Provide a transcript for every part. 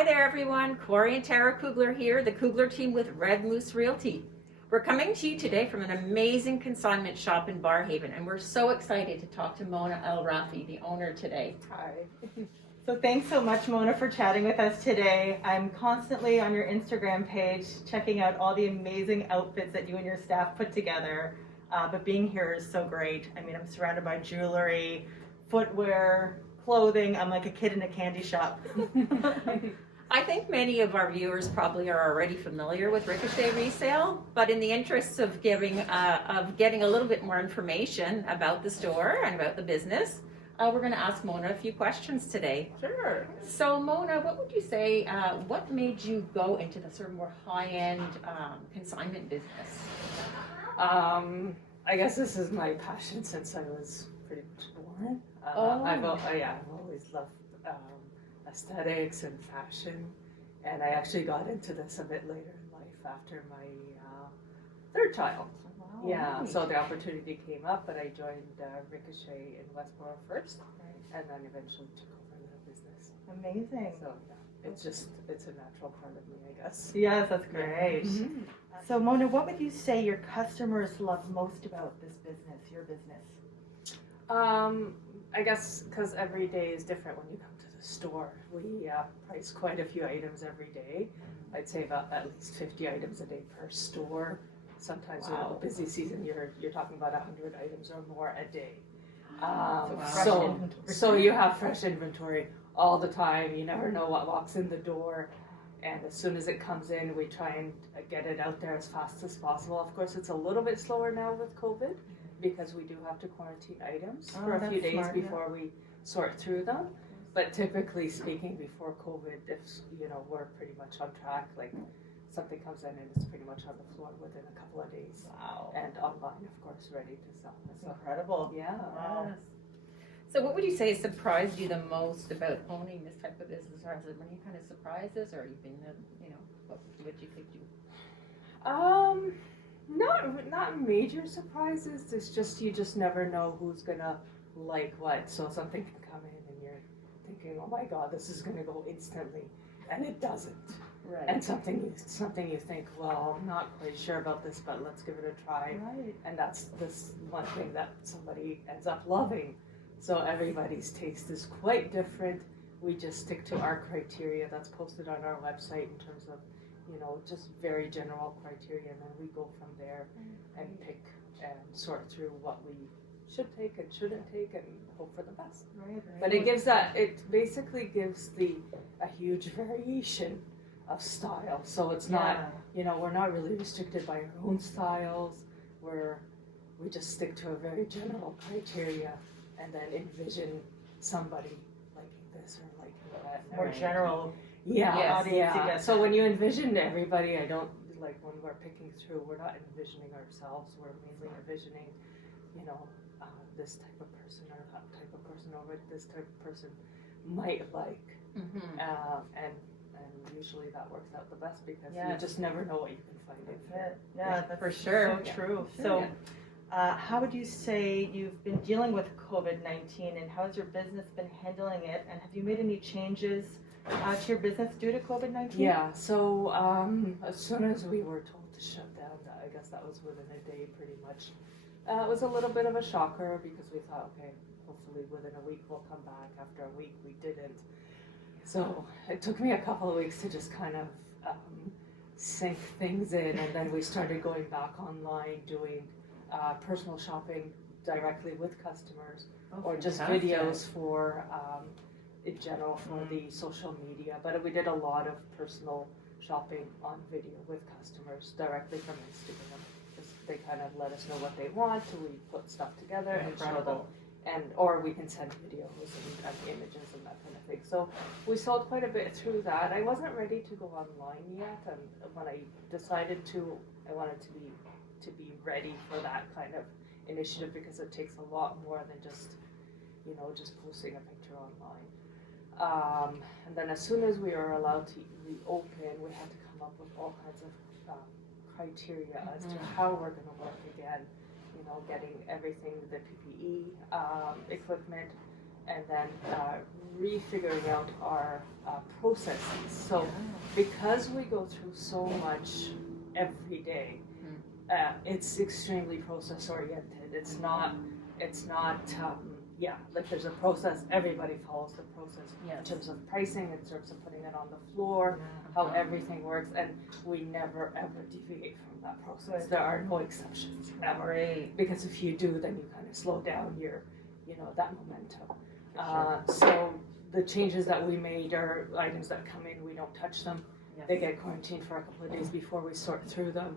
Hi there everyone, Corey and Tara Kugler here, the Kugler team with Red Moose Realty. We're coming to you today from an amazing consignment shop in Barrhaven, and we're so excited to talk to Mona El Rafi, the owner, today. Hi. So thanks so much, Mona, for chatting with us today. I'm constantly on your Instagram page checking out all the amazing outfits that you and your staff put together, but being here is so great. I mean, I'm surrounded by jewelry, footwear, clothing. I'm like a kid in a candy shop. I think many of our viewers probably are already familiar with Rikochet Resale, but in the interests of getting a little bit more information about the store and about the business, we're going to ask Mona a few questions today. Sure. So Mona, what would you say, what made you go into the sort of more high-end consignment business? I guess this is my passion since I was pretty much born. I've always loved aesthetics and fashion, and I actually got into this a bit later in life after my third child. Wow. Yeah, so the opportunity came up, and I joined Ricochet in Westboro first, and then eventually took over the business. Amazing. So yeah, it's a natural part of me, I guess. Yes, that's great. Mhm. So Mona, what would you say your customers love most about this business, your business? I guess because every day is different when you come to the store. We price quite a few items every day. I'd say about at least 50 items a day per store. Sometimes in a busy season, you're talking about 100 items or more a day. So you have fresh inventory all the time. You never know what walks in the door. And as soon as it comes in, we try and get it out there as fast as possible. Of course, it's a little bit slower now with COVID because we do have to quarantine items for a few days before we sort through them. But typically speaking, before COVID, if we're pretty much on track. Like something comes in and it's pretty much on the floor within a couple of days. Wow. And online, of course, ready to sell. That's incredible. Yeah. Wow. Yes. So what would you say surprised you the most about owning this type of business? Or has there been any kind of surprises, or you've been, what you think you? Not major surprises. It's just you just never know who's gonna like what. So something can come in and you're thinking, oh my God, this is gonna go instantly, and it doesn't. Right. And something you think, well, I'm not quite sure about this, but let's give it a try. Right. And that's this one thing that somebody ends up loving. So everybody's taste is quite different. We just stick to our criteria that's posted on our website in terms of, just very general criteria, and then we go from there and pick and sort through what we should take and shouldn't take and hope for the best. Right. But it basically gives a huge variation of style. So it's not, we're not really restricted by our own styles. We just stick to a very general criteria and then envision somebody liking this or liking that. More general. Yeah. So when you envision everybody, I don't like when we're picking through, we're not envisioning ourselves. We're mainly envisioning, this type of person or that type of person or what this type of person might like. And usually that works out the best because you just never know what you can find in here. Yeah, that's for sure. So true. So, how would you say you've been dealing with COVID-19, and how has your business been handling it? And have you made any changes to your business due to COVID-19? Yeah. So as soon as we were told to shut down, I guess that was within a day, pretty much. It was a little bit of a shocker because we thought, okay, hopefully within a week we'll come back. After a week, we didn't. So it took me a couple of weeks to just kind of sink things in, and then we started going back online, doing personal shopping directly with customers, or just videos for, in general, for the social media. But we did a lot of personal shopping on video with customers directly from Instagram. They kind of let us know what they want, so we put stuff together and show them. Or we can send videos and images and that kind of thing. So we sold quite a bit through that. I wasn't ready to go online yet, and when I decided I wanted to be ready for that kind of initiative because it takes a lot more than just posting a picture online. And then as soon as we were allowed to reopen, we had to come up with all kinds of criteria as to how we're going to work again. Getting everything, the PPE equipment, and then refiguring out our processes. So because we go through so much every day, it's extremely process oriented. It's not like there's a process, everybody follows the process in terms of pricing, in terms of putting it on the floor, how everything works, and we never ever deviate from that process. There are no exceptions ever. Right. Because if you do, then you kind of slow down that momentum. Sure. So the changes that we made are items that come in, we don't touch them. Yes. They get quarantined for a couple of days before we sort through them.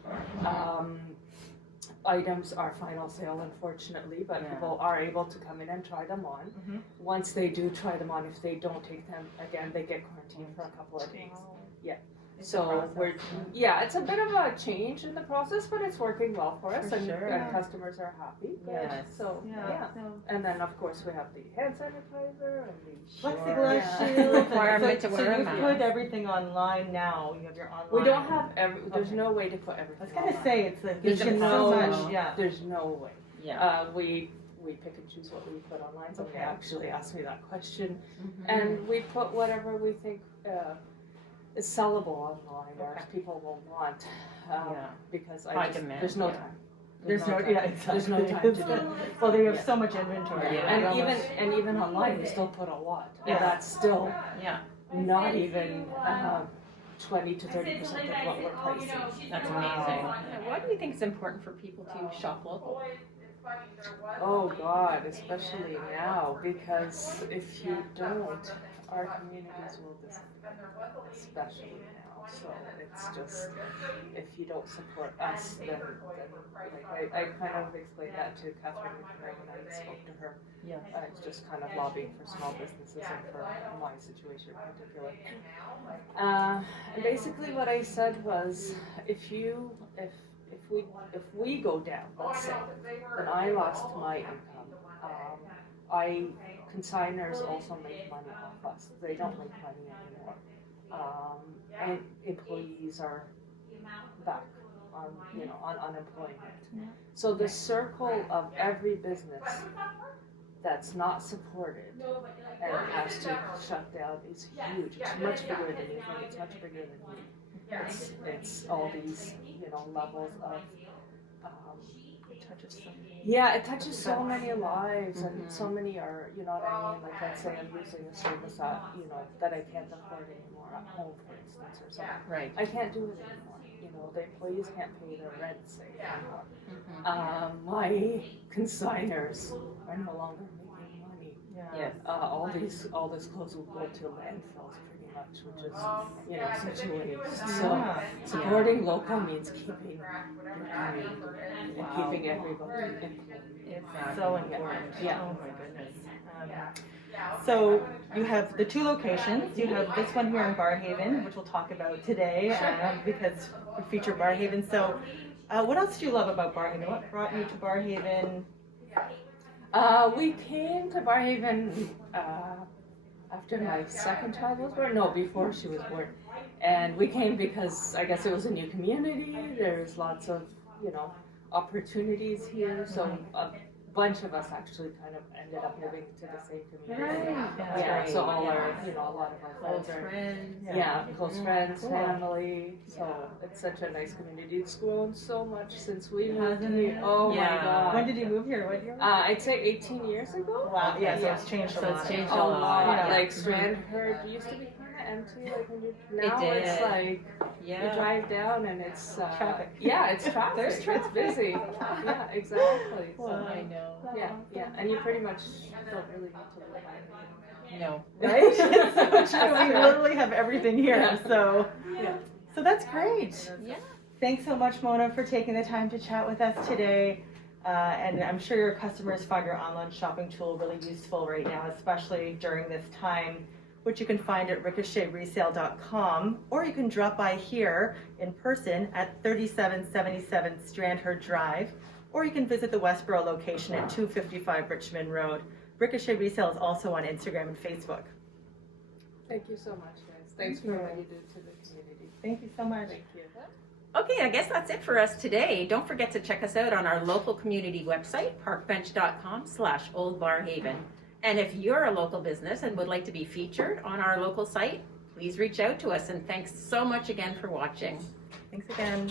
Items are final sale, unfortunately, but people are able to come in and try them on. Mm-hmm. Once they do try them on, if they don't take them again, they get quarantined for a couple of days. Yeah. So it's a bit of a change in the process, but it's working well for us, For and sure. customers are happy. Yes. So and then of course we have the hand sanitizer and the Plexiglass Yeah. shield. Requirement to so wear a you mask. put everything online now. You have your online. We don't have there's no way to put I everything. was gonna online. say it's like There's it's no- so much. Yeah. There's no way. Yeah. We pick and choose what we put online. Somebody actually asked me that question, Mhm. and we put whatever we think is sellable online, or people will want. Because High demand, there's no yeah. time. There's no time. There's no time to do it. Well, they have so much inventory. Yeah. And even online, we still put a lot. Yeah. And that's still Yeah. not even 20 to 30% of what we're pricing. That's amazing. Why do you think it's important for people to shop local? Oh God, especially now, because if you don't, our communities will disappear, especially now. So it's just, if you don't support us, then like I kind of explained that to Catherine when I spoke to her. Yes. It's just kind of lobbying for small businesses and for my situation in particular. And basically what I said was, if we go down, let's say, then I lost my income. Consigners also make money off us. They don't make money anymore. And employees are back on unemployment. So the circle of every business that's not supported and has to shut down is huge. It's much bigger than you think. It's much bigger than you. It's all these levels of. It touches so many lives, and so many are, you know what I mean? Like, let's say I'm using a service that, that I can't afford anymore at home, for instance, or something. Right. I can't do it anymore. The employees can't pay their rent, say, anymore. My consigners are no longer making money. Yes. All this clothes will go to landfills pretty much, which is, such a waste. So supporting local means keeping your community and keeping everybody employed. It's so important. Yeah. Oh my goodness. So you have the two locations. You have this one here in Barrhaven, which we'll talk about today because we feature Barrhaven. So what else do you love about Barrhaven? What brought you to Barrhaven? We came to Barrhaven after my second child was born. No, before she was born. And we came because I guess it was a new community. There's lots of, opportunities here. So a bunch of us actually kind of ended up moving to the same community. Right. So all our, a lot of our Close friends are. friends. Close friends, family. So it's such a nice community. It's grown so much since we moved here. Oh my God. When did you move here? What year? I'd say 18 years ago. Wow. Yeah. So it's changed a So lot. it's changed A lot. Yeah. Like Strandherd used to be kind of empty. Like when you now did. it's like you drive down and it's Traffic. Yeah, it's traffic. There's traffic. It's busy. Yeah, exactly. So, I know. yeah, and you pretty much don't really need to live. No. Right? So true. We literally have everything here. Yeah. So Yeah. that's great. Yeah. Thanks so much, Mona, for taking the time to chat with us today. And I'm sure your customers find your online shopping tool really useful right now, especially during this time, which you can find at ricochetresale.com, or you can drop by here in person at 3777 Strandherd Drive, or you can visit the Westboro location at 255 Richmond Road. Ricochet Resale is also on Instagram and Facebook. Thank you so much, guys. Thanks for what you do to the community. Thank you so much. Thank you. Okay, I guess that's it for us today. Don't forget to check us out on our local community website, parkbench.com/oldbarrhaven. And if you're a local business and would like to be featured on our local site, please reach out to us. And thanks so much again for watching. Thanks again.